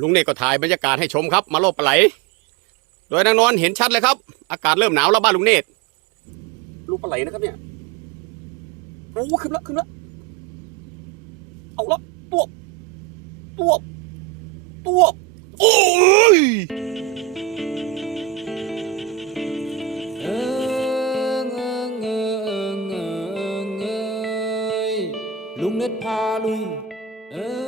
ลุงเนกก็ถ่ายบรรยากาศให้ชมครับ มาโลบปลาไหล โดยนางนอนเห็นชัดเลยครับ อากาศเริ่มหนาวแล้วบ้านลุงเนตลูกปลาไหลนะครับเนี่ยโอ้ขึ้นละขึ้นละเอาละตัวตัวตัวโอ้ยเอิงเอิงเอิงเอิงเอยลุงเน็ตพาลุยเอิง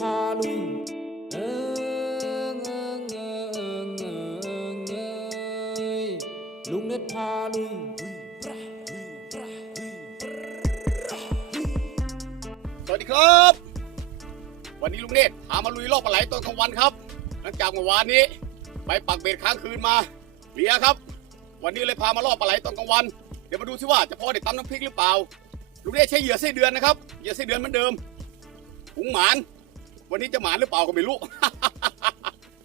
พาลุยเอิงเอิงเอิงเอิงเอยลุงเน็ตพาลุยสวัสดีครับ วันนี้ลุงเนตพามาลุยโลกปลาไหลตอนกลางวันครับ หลังจากเมื่อวานนี้ ไปปักเบ็ดค้างคืนมาเหลียครับ วันนี้เลยพามาล่อปลาไหลตอนกลางวัน เดี๋ยวมาดูซิว่าจะพอได้ตำน้ำพริกหรือเปล่า ลุงเนตใช้เหยื่อไส้เดือนนะครับเหยื่อไส้เดือนเหมือนเดิมหุงหมาน วันนี้จะหมานหรือเปล่าก็ไม่รู้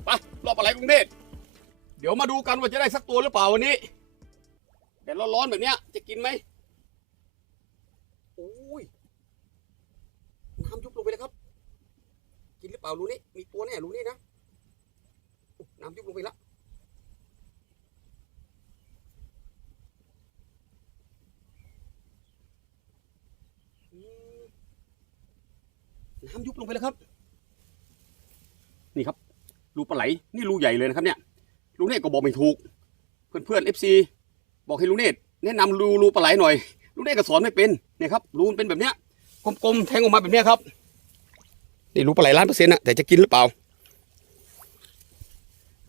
ไปล่อปลาไหลลุงเนตเดี๋ยวมาดูกันว่าจะได้สักตัวหรือเปล่าวันนี้แดดร้อนๆแบบเนี้ย จะกินไหมโอ้ยน้ำยุบลงไปเลยครับ กินหรือเปล่ารู้นี่มีตัวแน่รู้นี่นะน้ำยุบลงไปและอืมน้ำยุบลงไปแล้วครับ นี่ครับรูปลาไหลนี่รูใหญ่เลยนะครับเนี่ยลุงเนตก็บอกไม่ถูก เพื่อนเพื่อนเอฟซีบอกให้ลุงเนตแนะนำรูรูปลาไหลหน่อยลุงเนตก็สอนไม่เป็นเนี่ยครับรูมันเป็นแบบเนี้ยกลมๆแทงออกมาแบบเนี้ยครับนี่รูปลาไหลล้านเปอร์เซ็นต์นะแต่จะกินหรือเปล่า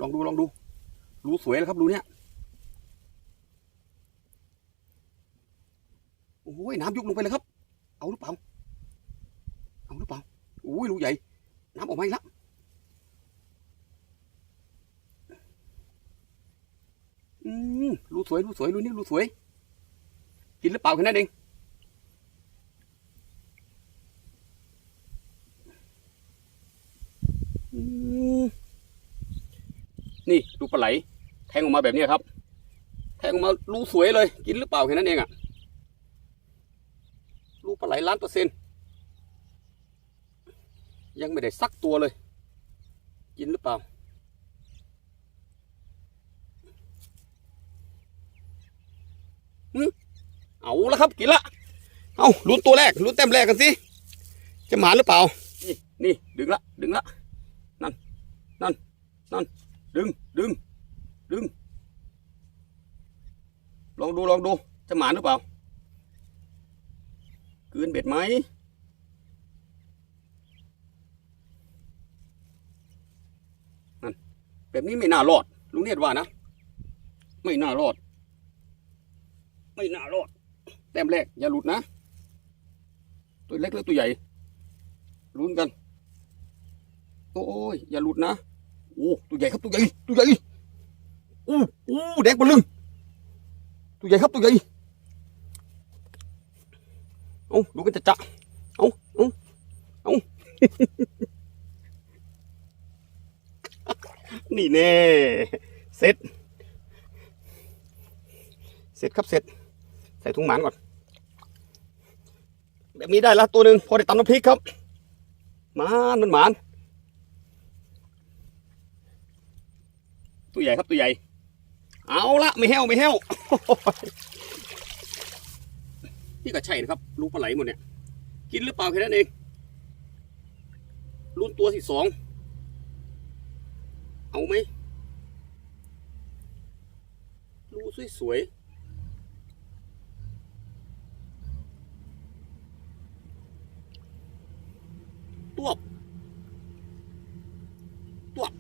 ลองดูลองดูรูสวยแล้วครับรูเนี้ยโอ้ยน้ำยุบลงไปเลยครับ เอาหรือเปล่า เอาหรือเปล่าโอ้ยรูใหญ่ น้ำออกมาอีกแล้ว อืมรูสวยรูสวยรูนี่รูสวย กินหรือเปล่าแค่นั้นเองนี่ดูปลาไหล แทงออกมาแบบนี้ครับ แทงออกมารูสวยเลย กินหรือเปล่าแค่นั้นเองอะรูปลาไหลล้านเปอร์เซ็นต์ยังไม่ได้สักตัวเลย กินหรือเปล่า เอาละครับกินละ เอาลุ้นตัวแรกลุ้นแต้มแรกกันสิจะหมานหรือเปล่า นี่นี่ดึงละดึงละนั่นนั่นนั่นดึงดึงดึง ลองดูลองดูจะหมานหรือเปล่าคืนเบ็ดไหมนั่นแบบนี้ไม่น่ารอดลุงเนตรว่านะ ไม่น่ารอด ไม่น่ารอดแต้มแรก อย่าหลุดนะ ตัวเล็กหรือตัวใหญ่ลุ้นกัน โอ้ยอย่าหลุดนะโอ้ตัวใหญ่ครับตัวใหญ่ตัวใหญ่โอ้โอ้แดงบนลึงตัวใหญ่ครับตัวใหญ่เอาดูกันจะจะเอาเอาเอานี่แน่เสร็จ เสร็จครับเสร็จ ส่ถุงหมานก่อน แบบนี้ได้ละตัวหนึ่งพอได้ตำน้ำพริกครับหมานมันหมานตัวใหญ่ครับตัวใหญ่ เอาละไม่แห้วไม่แห้วนี่ก็ใช่นะครับลูกปลาไหลหมดเนี่ย กินหรือเปล่าแค่นั้นเองรุ่นตัวที่สองเอาไหมรูสวยๆตัวบตัวบ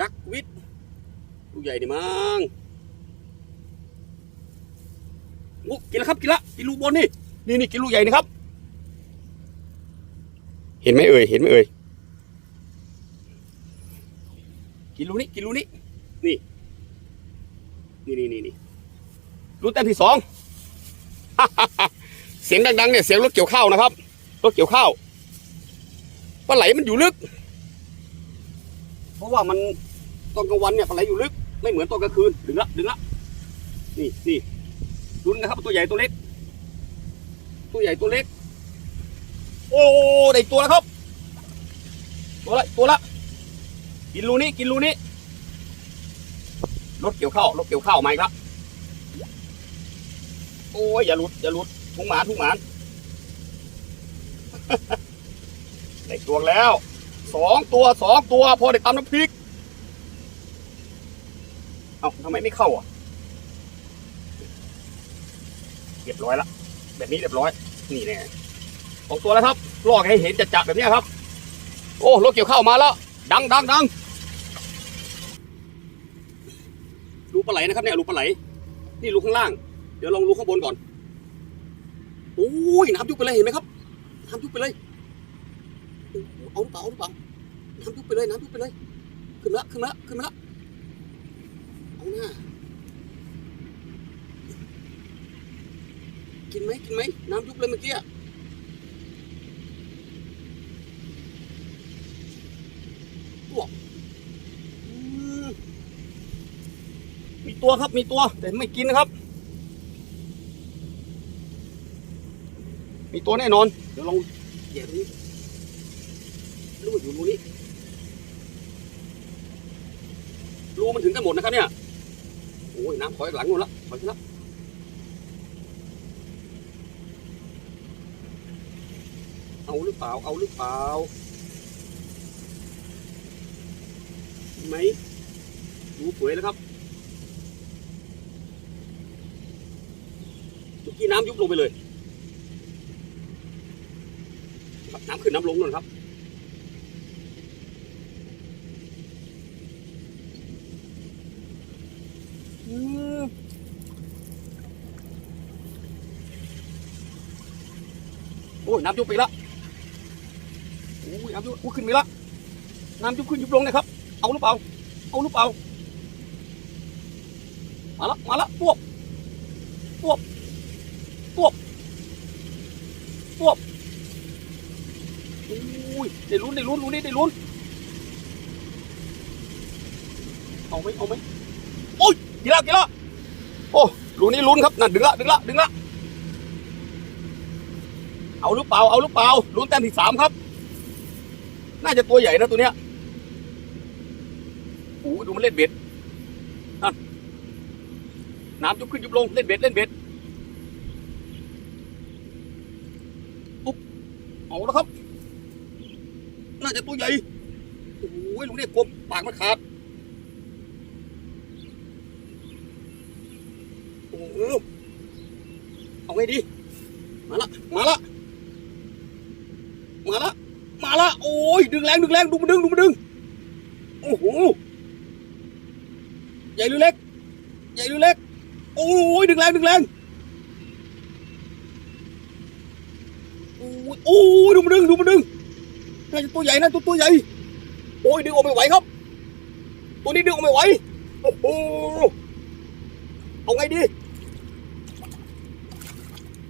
ดักวิท ลูกใหญ่ดิมั้งโอ้กินแล้วครับกินละกินลูกบนนี่นี่นี่กินลูกใหญ่นี่ครับ เห็นไหมเอ่ยเห็นไหมเอ่ยกินลูกนี้กินลูกนี้นี่นี่นี่นี่นี่ลูกแต้มที่สองเสียงดังๆเนี่ยเสียงรถเกี่ยวข้าวนะครับรถเกี่ยวข้าวปลาไหลมันอยู่ลึก เพราะว่ามันตอนกลางวันเนี่ยปลาไหลอยู่ลึก ไม่เหมือนตอนกลางคืนดึงละดึงละนี่นี่ลุ้นนะครับตัวใหญ่ตัวเล็ก ตัวใหญ่ตัวเล็ก โอ้ได้ตัวแล้วครับ ตัวละตัวละกินรูนี้กินรูนี้รถเกี่ยวข้าวรถเกี่ยวข้าวไหมครับ โอ้ยอย่าหลุดอย่าหลุดทุ่งหมานทุ่งหมานได้ตัวแล้วสองตัวสองตัวพอได้ตำน้ำพริก เอ้าทำไมไม่เข้าอะเรียบร้อยละแบบนี้เรียบร้อย นี่แน่สองตัวแล้วครับลอกให้เห็นจะจับแบบนี้ครับ โอ้รถเกี่ยวข้าวมาแล้ว ดังดังดังรูปลาไหลนะครับเนี่ยรูปลาไหล นี่รูข้างล่าง เดี๋ยวลองรูข้างบนก่อนโอ้ยน้ำยุบไปเลยเห็นไหมครับน้ำยุบไปเลยเอาหรือเปล่าเอาหรือเปล่าน้ำยุบไปเลยน้ำยุบไปเลย ขึ้นละขึ้นละขึ้นละ หน้า กินไหมกินไหมน้ำยุบเลยเมื่อกี้ตัวมีตัวครับมีตัว แต่ไม่กินนะครับ มีตัวแน่นอน เดี๋ยวลองเหยียบตรงนี้รูอยู่รูนี้รูมันถึงกันหมดนะครับเนี่ย อ้ยน้ำถอยหลังนู่นละถอยละเอาหรือเปล่า เอาหรือเปล่าไหมดูสวยแล้วครับเมื่อกี้น้ำยุบลงไปเลย น้ำขึ้นน้ำลงนั่นครับ อืม โอ้ ยน้ำยุบไปละโอ้ยน้ำยุบขึ้นไปละน้ำยุบขึ้นยุบลงนะครับ เอาหรือเปล่าเอาหรือเปล่ามาละมาละปวบปวบปวบปวบอุ้ยได้ลุ้นได้ลุ้นลุ้นนี่ได้ลุ้นเอาไหมเอาไหมโอ้ยกี่ละกี่ละโอ้รูนี้ลุ้นครับนั่นดึงละดึงละดึงละ เอาหรือเปล่า เอาหรือเปล่า ลุ้นแต้มที่สามครับ น่าจะตัวใหญ่นะตัวเนี้ยโอ้ดูมันเล่นเบ็ดนั่นน้ำยุบขึ้นยุบลง เล่นเบ็ด เล่นเบ็ด ปุ๊บ เอาแล้วครับ น่าจะตัวใหญ่ โอ้ยลุงเนี่ยกลมปากมันขาด โอ้โหเอาไงดี มาละ มาละ มาละมาละโอ้ยดึงแรงดึงแรงดูมันดึงดูมันดึงโอ้โหใหญ่หรือเล็ก ใหญ่หรือเล็ก โอ้ยดึงแรงดึงแรงโอ้ยโอ้ยดูมันดึงดูมันดึงน่าจะตัวใหญ่นะตัวตัวใหญ่โอ้ยดึงออกไม่ไหวครับ ตัวนี้ดึงออกไม่ไหวโอ้โหเอาไงดี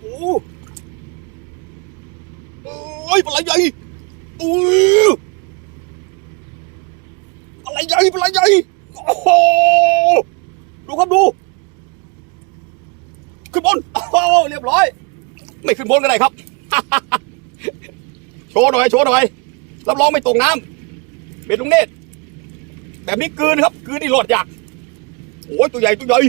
โอ้โอ้ ยปลาไหลใหญ่โอ้ยปลาไหลใหญ่ปลาไหลใหญ่โอ้โหดูครับดู ขึ้นบนโอ้โหเรียบร้อย ไม่ขึ้นบนก็ได้ครับ โชว์หน่อย โชว์หน่อยรับรองไม่ตกน้ำเป็นลุงเนตรแบบนี้กืนครับกืนนี่หลอดอยากโอ้ยตัวใหญ่ตัวใหญ่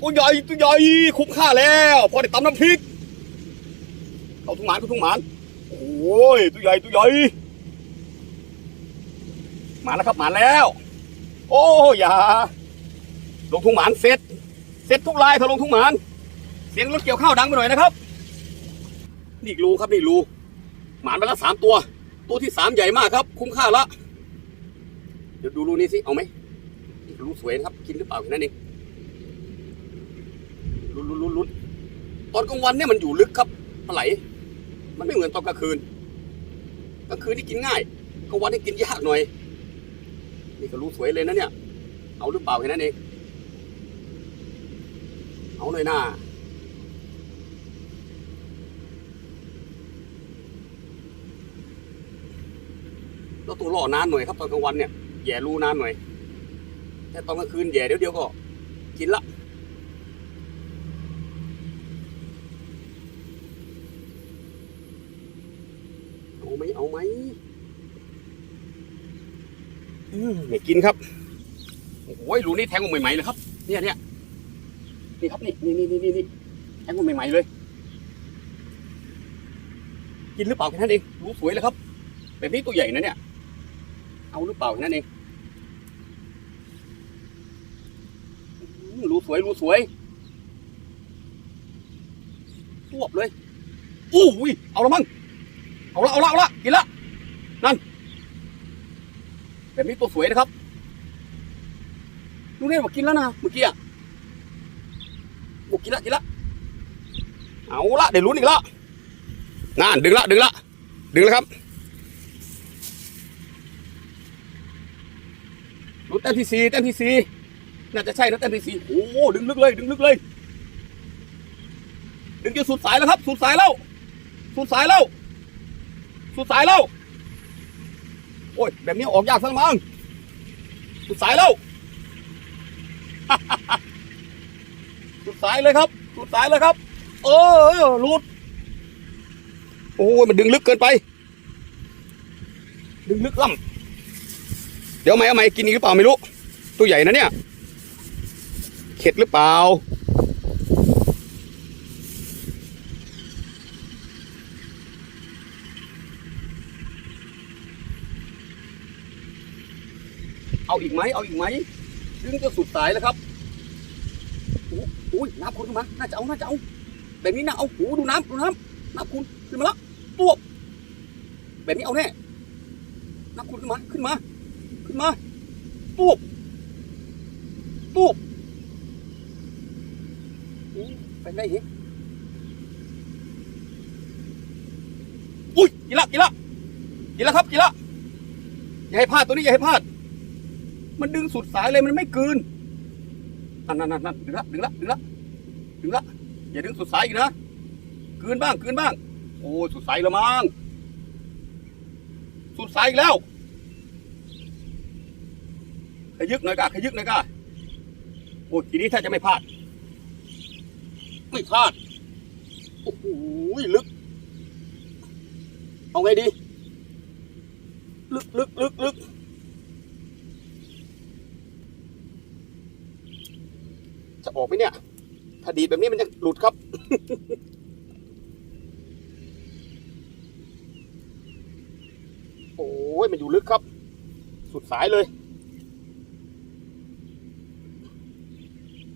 ตัวใหญ่ตัวใหญ่คุ้มค่าแล้ว พอได้ตำน้ำพริก เข้าทุ่งหมานทุ่งหมานโอ้ยตัวใหญ่ตัวใหญ่มาแล้วครับมาแล้ว โอ้อย่าลงทุ่งหมานเสร็จเสร็จทุกลายถ้าลงทุ่งหมาน เสียงรถเกี่ยวข้าวดังไปหน่อยนะครับ นี่รูครับนี่รูหมานไปแล้วสามตัว ตัวที่สามใหญ่มากครับ คุ้มค่าละเดี๋ยวดูรูนี้สิเอาไหมนี่รูสวยครับ กินหรือเปล่าแค่นั้นเองลุ้นลุ้นลุ้นตอนกลางวันเนี่ยมันอยู่ลึกครับปลาไหล มันไม่เหมือนตอนกลางคืนกลางคืนนี่กินง่ายกลางวันนี่กินยากหน่อย นี่ก็รู้สวยเลยนะเนี่ย เอาหรือเปล่าแค่นั้นเองเอาหน่อยหน้าเราต้องรอนานหน่อยครับตอนกลางวันเนี่ยแย่รูนานหน่อย แต่ตอนกลางคืนแย่เดี๋ยวเดียวก็กินละ เอาไหมอืมไม่กินครับโอ้ยรูนี่แทงออกใหม่ๆเลยครับ เนี่ยเนี่ยนี่ครับนี่นี่นี่นี่นี่แทงออกใหม่ๆเลย กินหรือเปล่าแค่นั้นเองรูสวยเลยครับ แบบนี้ตัวใหญ่นะเนี่ย เอาหรือเปล่าแค่นั้นเองรูสวยรูสวยตวบเลยอู้ยเอาละมั้ง เอาละเอาละเอาละกินละนั่นแบบนี้ตัวสวยนะครับลูกเนี่ยบอกกินแล้วนะเมื่อกี้อะบอกกินละกินละเอาละเดี๋ยวลุ้นอีกละนั่นดึงละดึงละดึงแล้วครับลุ้นแต้มที่สี่แต้มที่สี่น่าจะใช่นะแต้มที่สี่โอ้ดึงลึกเลยดึงลึกเลยดึงจนสุดสายแล้วครับ สุดสายแล้วสุดสายแล้ว สุดสายแล้ว โอ้ย แบบนี้ออกยากสักมั้งสุดสายแล้ว สุดสายเลยครับ สุดสายเลยครับ เออหลุด โอ้ย มันดึงลึกเกินไป ดึงลึกล่ำเดี๋ยวไหมเอาไหมกินอีกหรือเปล่าไม่รู้ ตัวใหญ่นะเนี่ย เข็ดหรือเปล่า เอาอีกไหมเอาอีกไหมดึงจะสุดสายแล้วครับโอ้โหน้ำคุณขึ้นมา น่าจะเอา น่าจะเอา แบบนี้นะเอาโอ้โหดูน้ำดูน้ำน้ำคุณขึ้นมาแล้วตัวบแบบนี้เอาแน่ น้ำคุณขึ้นมา ขึ้นมา ขึ้นมาตัวบตัวบโอ้ไปได้เหรออุ้ยกินละกินละกินละครับกินละอย่าให้พลาดตัวนี้อย่าให้พลาด มันดึงสุดสายเลยมันไม่กืนนั่นนั่นนั่นดึงละดึงละดึงละดึงละอย่าดึงสุดสายอีกนะกืนบ้างกืนบ้าง โอ้สุดสายละมั้งสุดสายอีกแล้วขยึกหน่อยกะขยึกหน่อยกะโอ้ทีนี้ถ้าจะไม่พลาด ไม่พลาดโอ้โหลึก เอาไงดี ลึกลึกลึกลึก จะ ออกไหมเนี่ย ถ้าดีดแบบนี้มันจะหลุดครับ โอ้ยมันอยู่ลึกครับ สุดสายเลย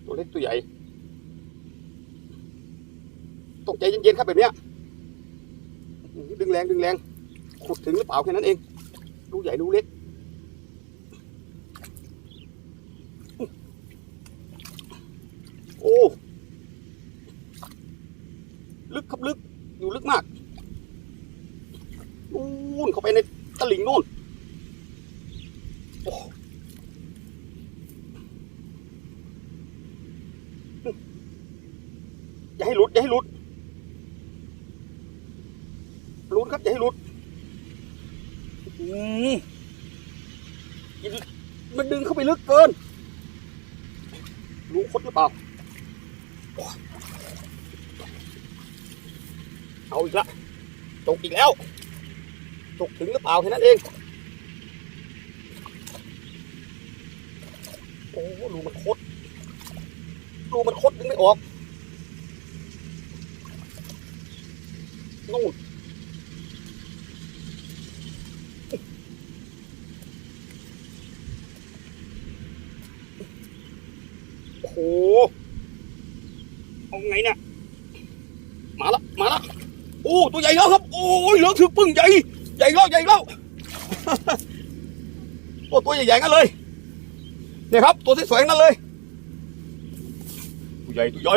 ตัวเล็กตัวใหญ่ ตกใจเย็นๆครับแบบเนี้ย ดึงแรงดึงแรง ขุดถึงหรือเปล่าแค่นั้นเองดูใหญ่ดูเล็ก โอ้ ลึกครับลึก อยู่ลึกมากนู่นเข้าไปในตะหลิ่งนู่นโอ้ อย่าให้หลุดอย่าให้หลุดหลุดครับอย่าให้หลุดอืมมันดึงเข้าไปลึกเกินรู้คดหรือเปล่าเอาอีกละตกอีกแล้ว ตกถึงหรือเปล่าแค่นั้นเอง โอ้รูมันคดรูมันคดดึงไม่ออก นู่น โอ้โหเอาไงเนี่ยมาละมาละโอ้ตัวใหญ่แล้วครับ โอ้ยเหลือถือปึ้งใหญ่ใหญ่แล้วใหญ่แล้วโอ้ตัวใหญ่ๆกันเลยเนี่ยครับ ตัวสวยๆนั่นเลยตัวใหญ่ตัวใหญ่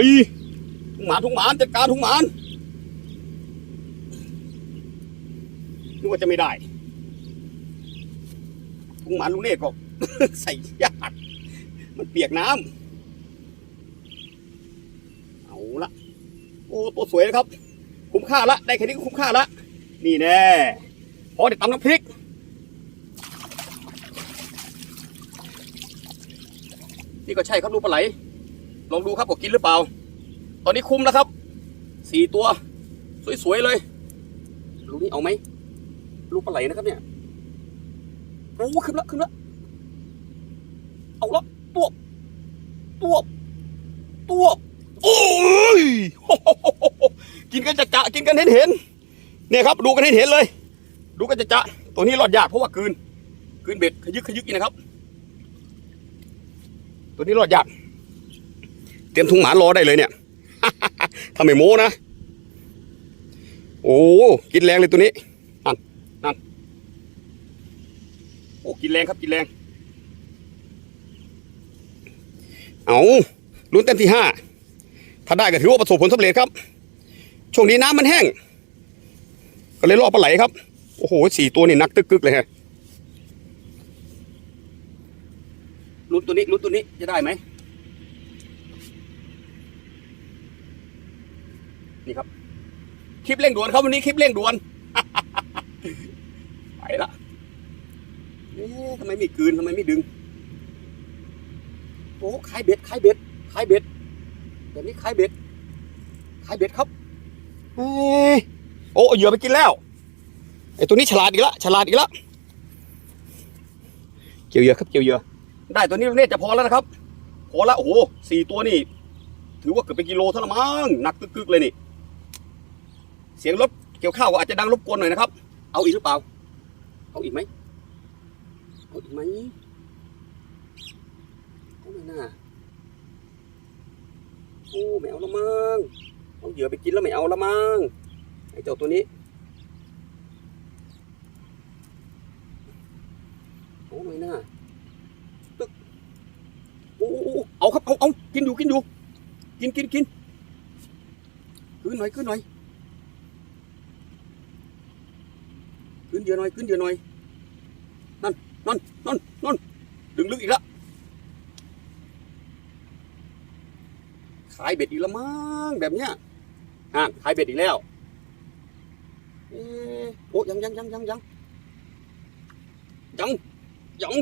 ทุงหมานทุงหมานจัดการทุงหมานนึกว่าจะไม่ได้ทุงหมานลุงเนตรก็ใส่ยากมันเปียกน้ำเอาละ โอ้ตัวสวยนะครับ คุ้มค่าละ ได้แค่นี้ก็คุ้มค่าละ นี่แน่พอเด็ดตำน้ำพริกนี่ก็ใช่ครับลูปลาไหล ลองดูครับว่ากินหรือเปล่า ตอนนี้คุ้มแล้วครับ สี่ตัว สวยๆเลย ลูกนี้เอาไหม ลูกปลาไหลนะครับเนี่ยโอ้ขึ้นละขึ้นละเอาละตัวตัวตัวโอ้ย กินกันจะจะกินกันเห็นเห็นเนี่ยครับ ดูกันเห็นเห็นเลย ดูกันจะจะตัวนี้รอดยากเพราะว่ากืนกืนเบ็ดขยึกขยึกนี่นะครับ ตัวนี้รอดยากเตรียมถุงหมารอได้เลยเนี่ยทำไมโม้นะ โอ้กินแรงเลยตัวนี้นั่นนั่นโอ้กินแรงครับกินแรง เอาลุ้นเต็มที่ห้าถ้าได้ก็ถือว่าประสบผลสำเร็จครับ ช่วงนี้น้ำมันแห้ง ก็เลยล่อปลาไหลครับ โอ้โหสี่ตัวนี่นักตึกกึกเลยฮะลุ้นตัวนี้ลุ้นตัวนี้จะได้ไหมนี่ครับ คลิปเร่งด่วนครับวันนี้คลิปเร่งด่วน ไปละเอ๊ะทำไมไม่กืนทำไมไม่ดึงโอ้ขายเบ็ดขายเบ็ดขายเบ็ดแบบนี้ขายเบ็ดขายเบ็ดครับ เอ้ยโอ้เหยื่อไปกินแล้วไอ้ตัวนี้ฉลาดอีกละฉลาดอีกละเกี่ยวเหยื่อครับเกี่ยวเหยื่อได้ตัวนี้เนี่ยจะพอแล้วนะครับ พอละโอ้โหสี่ตัวนี่ ถือว่าเกือบเป็นกิโลเท่าละมั้งหนักกึกๆเลยนี่ เสียงรถเกี่ยวข้าวก็อาจจะดังรบกวนหน่อยนะครับ เอาอีกหรือเปล่า เอาอีกไหมเอาอีกไหมเอาไม่น่าโอ้ไม่เอาละมั้ง เอาเหยื่อไปกินแล้วไม่เอาละมั้งไอ้เจ้าตัวนี้โอ้ไม่น่าตึกโอ้โอ้เอาครับเอาเอากินอยู่กินอยู่กินกินกินขึ้นหน่อยขึ้นหน่อยขึ้นเยอะหน่อยขึ้นเยอะหน่อยนั่นนั่นนั่นนั่นดึงลึกอีกแล้วขายเบ็ดอีกแล้วมั้งแบบเนี้ย อ่าขายเบ็ดอีกแล้วเอ๊ะโอ้ยังยังยังยังยังยังยัง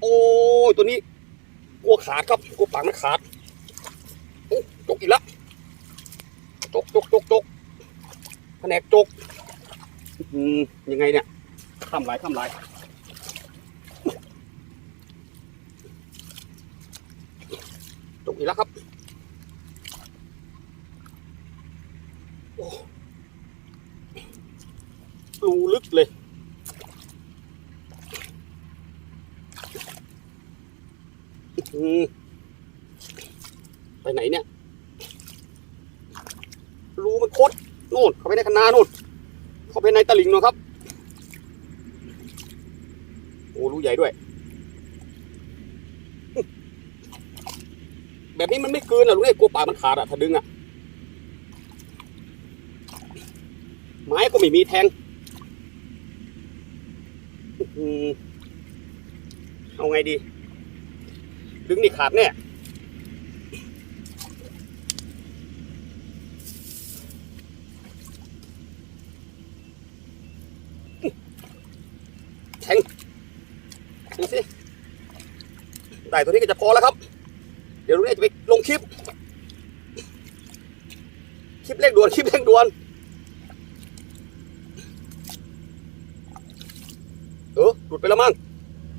โอ้ยตัวนี้กลัวขาดครับกลัวปากมันขาดโอ้จกอีกแล้วจกจกจกจกแผนกจกอืมยังไงเนี่ยทำลายทำลายตกอีกแล้วครับโอ้รูลึกเลยอืมไปไหนเนี่ย รูมันคดนู่นเข้าไปในคนานู่น เข้าไปในตลิ่งเนาะครับ โอ้รู้ใหญ่ด้วย แบบนี้มันไม่เกินอะลุงเอ้กลัวปากมันขาดอะถ้าดึงอะไม้ก็ไม่มีแทงอื้อหือเอาไงดี ดึงนี่ขาดแน่แทงดูสิได้ตัวนี้ก็จะพอแล้วครับ เดี๋ยวลุงเอกจะไปลงคลิป คลิปเร่งด่วน คลิปเร่งด่วน เออ หลุดไปแล้วมั้ง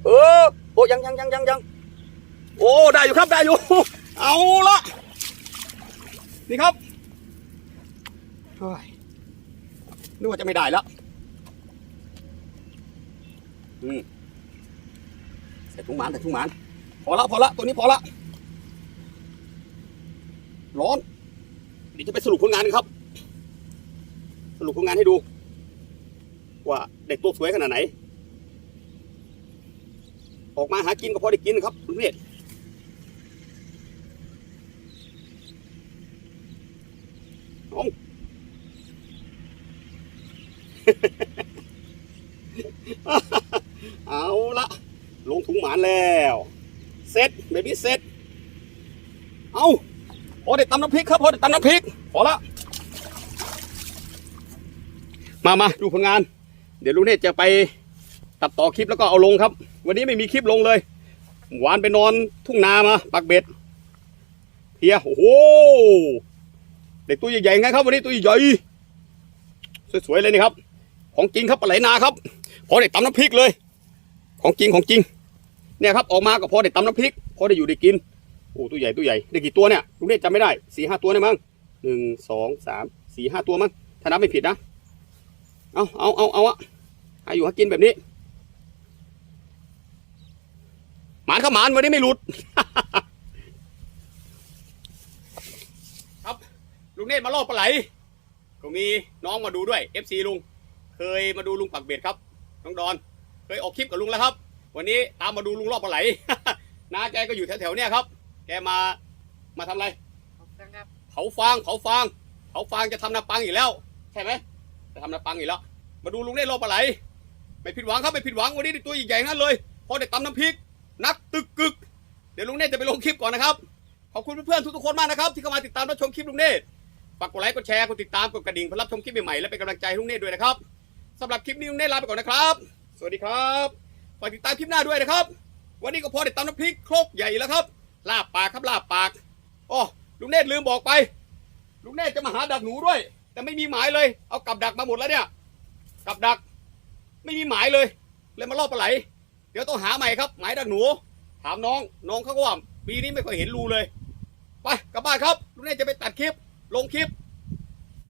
เออโอ้ยังยังยังยังยังโอ้ได้อยู่ครับได้อยู่ เอาละนี่ครับเฮ้ยนึกว่าจะไม่ได้แล้วอืมใส่ถุงหมานใส่ถุงหมานพอละพอละตัวนี้พอละร้อนเดี๋ยวจะไปสรุปผลงานกันครับ สรุปผลงานให้ดู ว่าเด็กตัวสวยขนาดไหน ออกมาหากินก็พอได้กินครับคุณเวทเอาเอาละลงถุงหมานแล้วเซ็ตเบบี้เซ็ตเอาพอได้ตำน้ำพริกครับพอได้ตำน้ำพริกพอละมามาดูผลงาน เดี๋ยวลุงเนตจะไปตัดต่อคลิปแล้วก็เอาลงครับ วันนี้ไม่มีคลิปลงเลย หวานไปนอนทุ่งนามาปักเบ็ดเฮียโอ้โหเด็กตัวใหญ่ๆไงครับ วันนี้ตัวใหญ่สวยๆเลยนี่ครับ ของจริงครับปลาไหลนาครับ พอได้ตำน้ำพริกเลย ของจริงของจริง เนี่ยครับออกมาก็พอได้ตำน้ำพริก พอได้อยู่ได้กินโอ้ตัวใหญ่ตัวใหญ่ได้กี่ตัวเนี่ยลุงเนตรจำไม่ได้สี่ห้าตัวเนี่ยมั้งหนึ่งสองสามสี่ห้าตัวมั้งถ้านับไม่ผิดนะ เอาเอาเอาเอาอะห้อยู่ห้กินแบบนี้ ห มานครับหมานวันนี้ไม่หลุด ครับลุงเนตรมาล่อปลาไหลก็มีน้องมาดูด้วย FC ลุง เคยมาดูลุงปักเบ็ดครับ น้องดอน เคยออกคลิปกับลุงแล้วครับ วันนี้ตามมาดูลุงรอบปลาไหลน้าแกก็อยู่แถวๆเนี้ยครับ แกมามาทำอะไรเผาฟางเผาฟางเผาฟางจะทำนาปังอีกแล้ว ใช่ไหมจะทำนาปังอีกแล้ว มาดูลุงได้รอบปลาไหลไม่ผิดหวังครับไม่ผิดหวังวันนี้ได้ตัวใหญ่ๆทั้งนั้นเลยพอได้ตำน้ำพริก นักตึกกึก เดี๋ยวลุงเนตรจะไปลงคลิปก่อนนะครับ ขอบคุณเพื่อนๆทุกๆคนมากนะครับ ที่เข้ามาติดตามรับชมคลิปลุงเนตรฝากกดไลค์กดแชร์กดติดตามกดกระดิ่งเพื่อรับชมคลิปใหม่ๆและเป็นกำลังใจให้ลุงเนตรด้วยนะครับสำหรับคลิปนี้ลุงเนตรลาไปก่อนนะครับ สวัสดีครับฝากติดตามคลิปหน้าด้วยนะครับ วันนี้ก็พอได้ตำน้ำพริกโครกใหญ่แล้วครับ ลาบปากครับลาบปากโอ้ลุงเนตรลืมบอกไป ลุงเนตรจะมาหาดักหนูด้วย แต่ไม่มีหมายเลย เอากับดักมาหมดแล้วเนี่ย กับดัก ไม่มีหมายเลยเลยมาล่อปลาไหล เดี๋ยวต้องหาใหม่ครับหมายดักหนู ถามน้องน้องเขาก็ว่าปีนี้ไม่ค่อยเห็นรูเลย ไปกลับบ้านครับลุงเน่จะไปตัดคลิป ลงคลิป